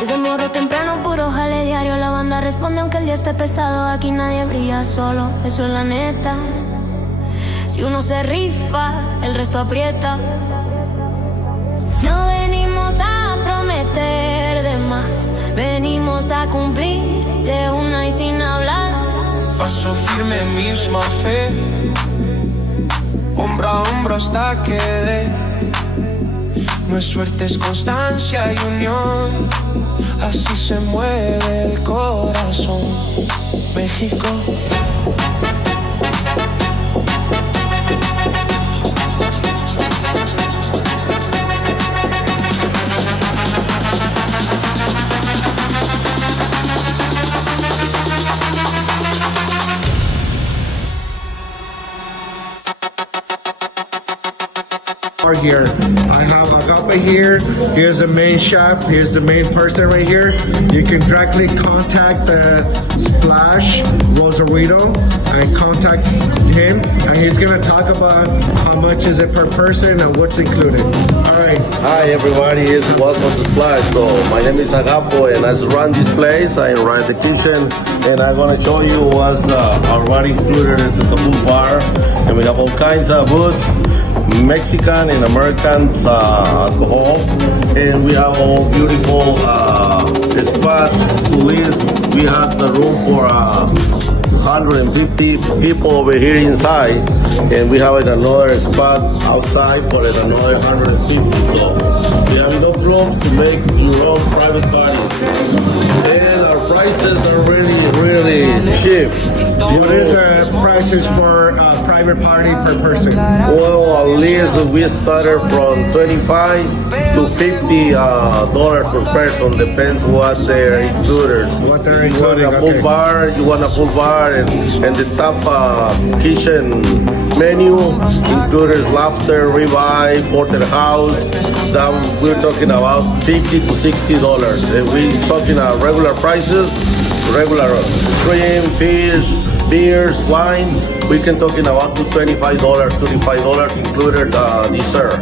Desde morro temprano, puro jale diario. La banda responde aunque el día esté pesado. Aquí nadie brilla solo, eso es la neta. Si uno se rifa, el resto aprieta. No venimos a prometer de más, venimos a cumplir de una y sin hablar. Paso firme, misma fe, hombro a hombro hasta que dé. No es suerte, es constancia y unión. Así se mueve el corazón. México. Here, I have Agape here. Here's the main chef. Here's the main person right here. You can directly contact the Splash Rosarito and contact him, and he's gonna talk about how much is it per person and what's included. All right. Hi everybody, welcome to Splash. So my name is Agapo and I run this place. I run the kitchen and I'm gonna show you what's already included. It's a food bar and we have all kinds of foods, Mexican and American alcohol, and we have all beautiful spot to list. We have the room for 150 people over here inside, and we have another spot outside for another 150. So we have enough room to make your own private party. And our prices are really cheap. What is the prices for a private party per person? Well, at least we started from $25 to $50 per person. Depends what they're included. What they're You want including, a full okay. bar, you want a full bar, and the top kitchen menu included lobster, ribeye, porterhouse. That we're talking about $50 to $60. And we're talking about regular prices, regular shrimp, fish, beers, wine. We can talking about to $25, $35 included dessert.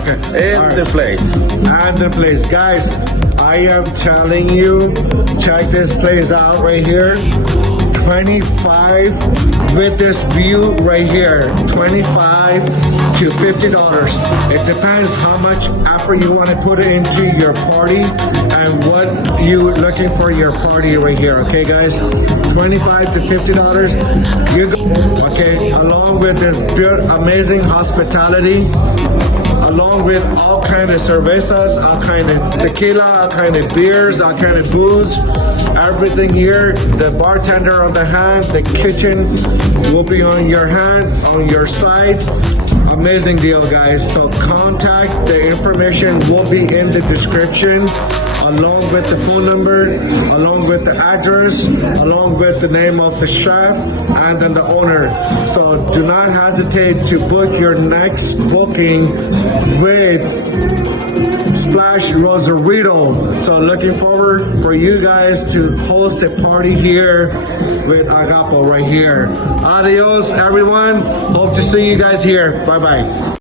Okay. And All right. the place. And the place, guys, I am telling you, check this place out right here. 25 with this view right here. 25 to $50. It depends how much effort you want to put into your party and what you looking for your party right here. Okay, guys, 25 to $50. You go. Okay, along with this amazing hospitality. Along with all kind of cervezas, all kind of tequila, all kind of beers, all kind of booze, everything here. The bartender on the hand, the kitchen will be on your hand, on your side. Amazing deal, guys. So contact, the information will be in the description, along with the phone number, along with the address, along with the name of the chef and then the owner. So do not hesitate to book your next booking with Splash Rosarito. So looking forward for you guys to host a party here with Agapo right here. Adios everyone. Hope to see you guys here. Bye bye.